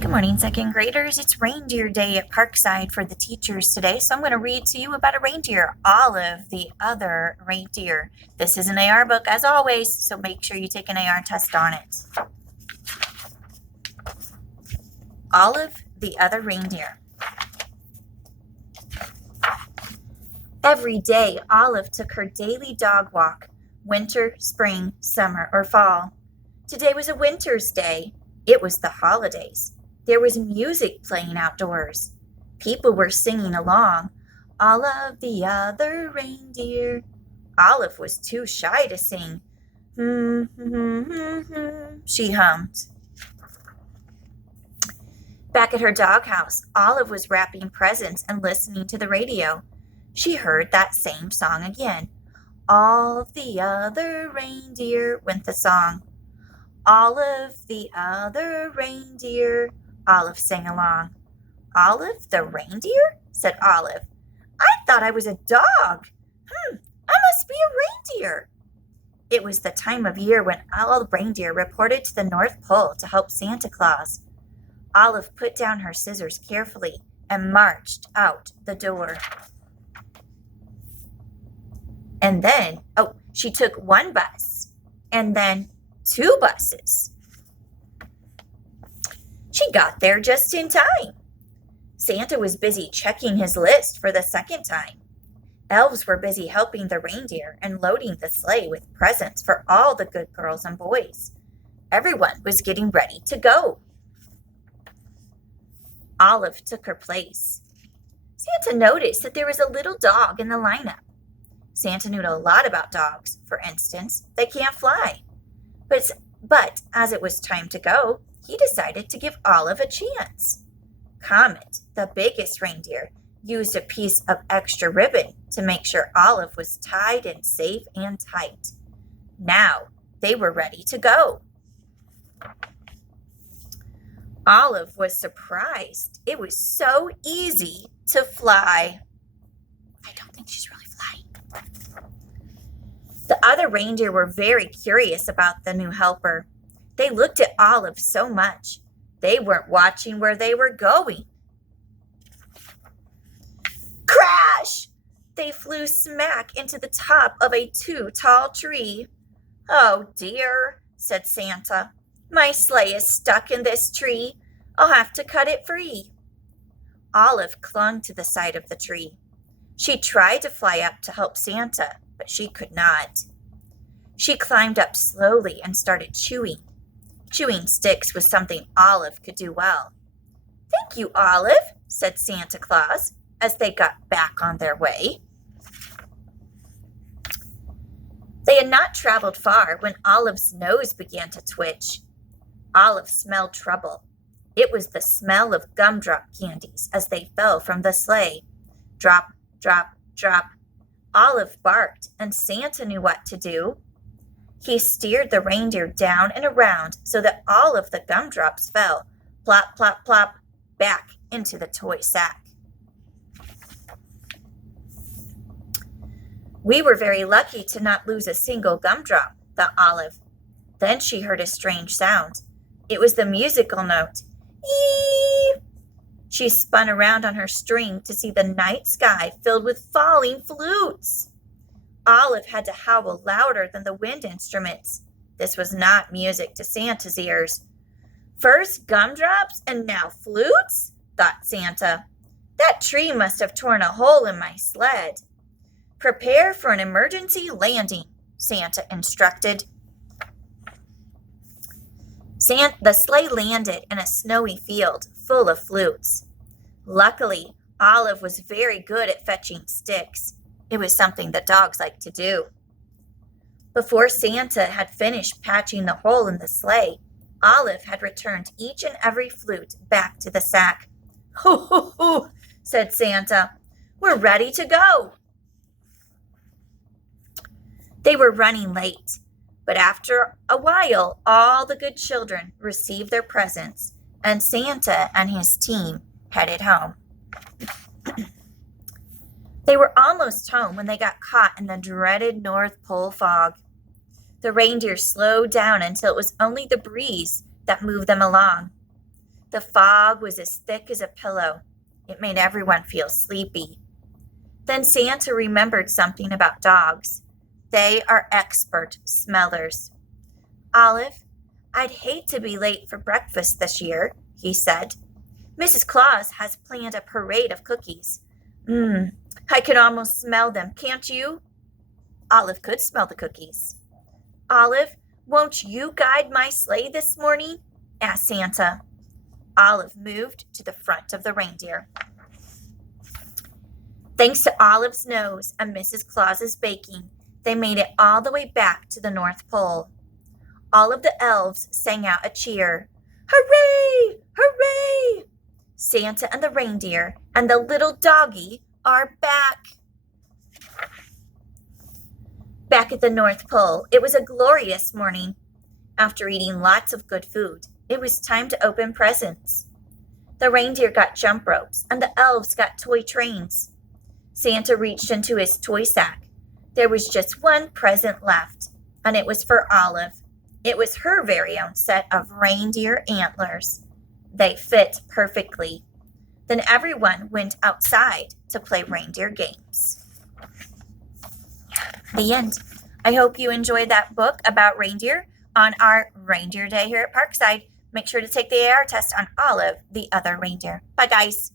Good morning, second graders. It's reindeer day at Parkside for the teachers today, so I'm going to read to you about a reindeer, Olive, the Other Reindeer. This is an AR book, as always, so make sure you take an AR test on it. Olive, the Other Reindeer. Every day, Olive took her daily dog walk, winter, spring, summer, or fall. Today was a winter's day. It was the holidays. There was music playing outdoors. People were singing along. Olive, the other reindeer. Olive was too shy to sing. She hummed. Back at her doghouse, Olive was wrapping presents and listening to the radio. She heard that same song again. All of the other reindeer, went the song. Olive, the other reindeer, Olive sang along. Olive, the reindeer? Said Olive. I thought I was a dog. I must be a reindeer. It was the time of year when all reindeer reported to the North Pole to help Santa Claus. Olive put down her scissors carefully and marched out the door. And then, she took one bus and then 2 buses. She got there just in time. Santa was busy checking his list for the second time. Elves were busy helping the reindeer and loading the sleigh with presents for all the good girls and boys. Everyone was getting ready to go. Olive took her place. Santa noticed that there was a little dog in the lineup. Santa knew a lot about dogs. For instance, they can't fly. But as it was time to go, he decided to give Olive a chance. Comet, the biggest reindeer, used a piece of extra ribbon to make sure Olive was tied in safe and tight. Now they were ready to go. Olive was surprised. It was so easy to fly. I don't think she's really flying. The other reindeer were very curious about the new helper. They looked at Olive so much. They weren't watching where they were going. Crash! They flew smack into the top of a too tall tree. Oh dear, said Santa. My sleigh is stuck in this tree. I'll have to cut it free. Olive clung to the side of the tree. She tried to fly up to help Santa, but she could not. She climbed up slowly and started chewing. Chewing sticks was something Olive could do well. Thank you, Olive, said Santa Claus as they got back on their way. They had not traveled far when Olive's nose began to twitch. Olive smelled trouble. It was the smell of gumdrop candies as they fell from the sleigh. Drop, drop, drop. Olive barked, and Santa knew what to do. He steered the reindeer down and around so that all of the gumdrops fell, plop, plop, plop, back into the toy sack. We were very lucky to not lose a single gumdrop, thought Olive. Then she heard a strange sound. It was the musical note. Eee! She spun around on her string to see the night sky filled with falling flutes. Olive had to howl louder than the wind instruments. This was not music to Santa's ears. First gumdrops and now flutes, thought Santa. That tree must have torn a hole in my sled. Prepare for an emergency landing, Santa instructed. The sleigh landed in a snowy field full of flutes. Luckily, Olive was very good at fetching sticks. It was something that dogs like to do. Before Santa had finished patching the hole in the sleigh, Olive had returned each and every flute back to the sack. Hoo, hoo, hoo, said Santa. We're ready to go. They were running late, but after a while, all the good children received their presents, and Santa and his team headed home. They were almost home when they got caught in the dreaded North Pole fog. The reindeer slowed down until it was only the breeze that moved them along. The fog was as thick as a pillow. It made everyone feel sleepy. Then Santa remembered something about dogs. They are expert smellers. Olive, I'd hate to be late for breakfast this year, he said. Mrs. Claus has planned a parade of cookies. I can almost smell them, can't you? Olive could smell the cookies. Olive, won't you guide my sleigh this morning? Asked Santa. Olive moved to the front of the reindeer. Thanks to Olive's nose and Mrs. Claus's baking, they made it all the way back to the North Pole. All of the elves sang out a cheer. Hooray! Hooray! Santa and the reindeer and the little doggy are back. Back at the North Pole, it was a glorious morning. After eating lots of good food, it was time to open presents. The reindeer got jump ropes and the elves got toy trains. Santa reached into his toy sack. There was just one present left, and it was for Olive. It was her very own set of reindeer antlers. They fit perfectly. Then everyone went outside to play reindeer games. The end. I hope you enjoyed that book about reindeer on our Reindeer Day here at Parkside. Make sure to take the AR test on Olive, the other reindeer. Bye, guys.